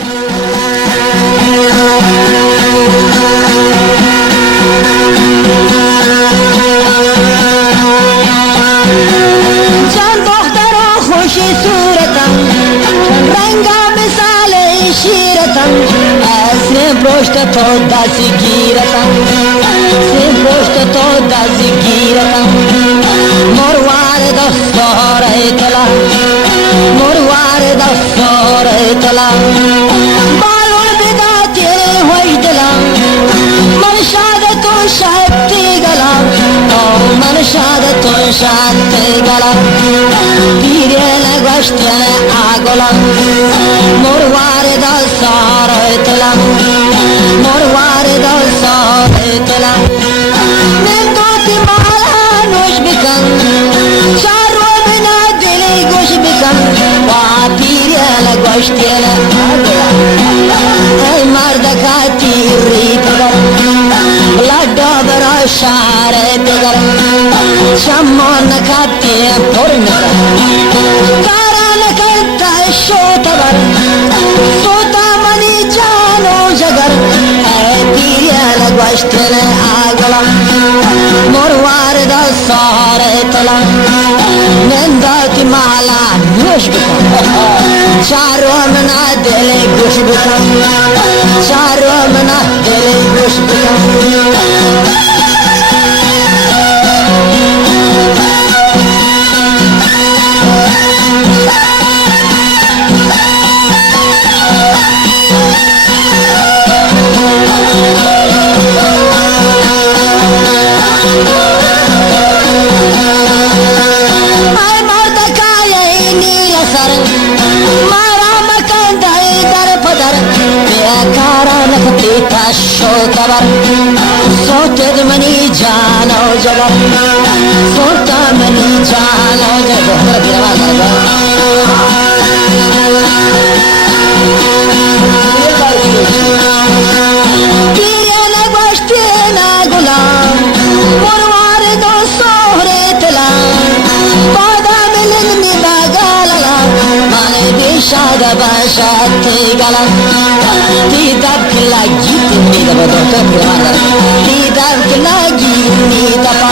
جان دخترا خوشی صورتم رنگا مثال شیرتم اسم پشت تو دست گیرتم اسم پشت تو دست گیرتم مروار دستار اطلاع مروار دستار اطلاع بالون بداتی ہوئی دلم من شادتو شادتی گلم من شادتو شادتی گلم پیرین گشتین آگلم مروار دستار اطلاع مروار دستار اطلاع من دوتی مالا نوش بکن شارو بنا دلی گوش بکن و پیرین گشتین ای مرد کاتی ریت گر لڈو برا شارت گر شمون کاتی پرن گر کاران کرتا شوت گر سوتا منی جانو جگر ای پیرین گشتین آگلا مروار دا سارتلا من داتی مالا نوش بکن چارو منا دلی گوش بکن چارو منا دلی گوش بکن شوتبر صوت منی جانو جگر صوت منی جانو جگر پیرین گوشتین غلام مروار دو سوہرے تلا بادا ملن می باگالا مانے بیشاد باشاد تی گلا تی دب کلا گیت می دب دوتا پیران تی دب کلا گیت می دبا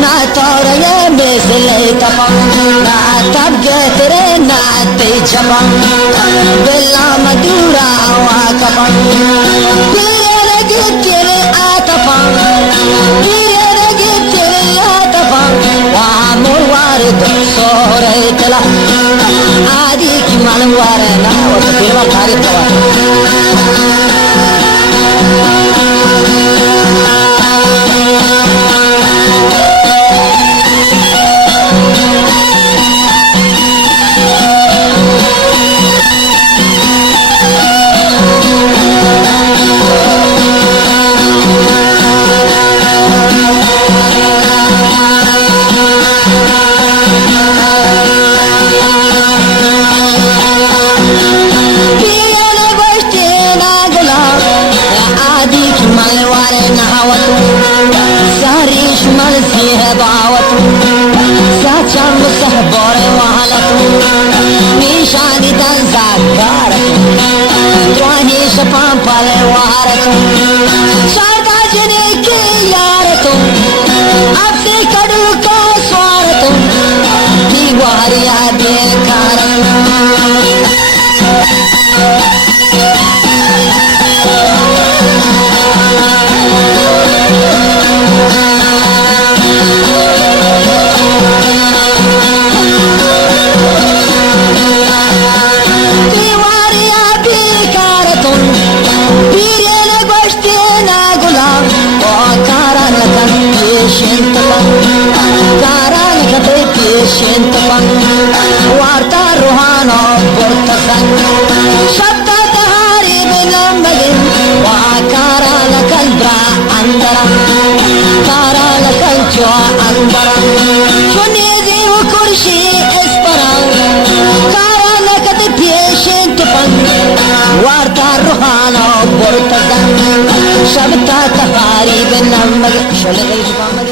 نا تورے میسلے تپا نا تب گترے نا تی چپا بلا مدورا واکپا پیرے لگی تیرے آتپا پیرے لگی تیرے آتپا وامروار دو سورے تلا آدی کی منوار نا وقت پیروار تاری توا شپان پالے وارتوں شادا جنے کی یارتوں اب سے کڑو کا سوارتوں دیواریا دیکھارتوں وارتا روحانا برتسن شبتا تهاري بنمبلن وكارا لك البرا اندرا كارا لك الجوع اندرا شنيزي وكرشي اسبرا كارا لك تبيشن تفن وارتا روحانا برتسن شبتا تهاري بنمبلن شلغي جبامل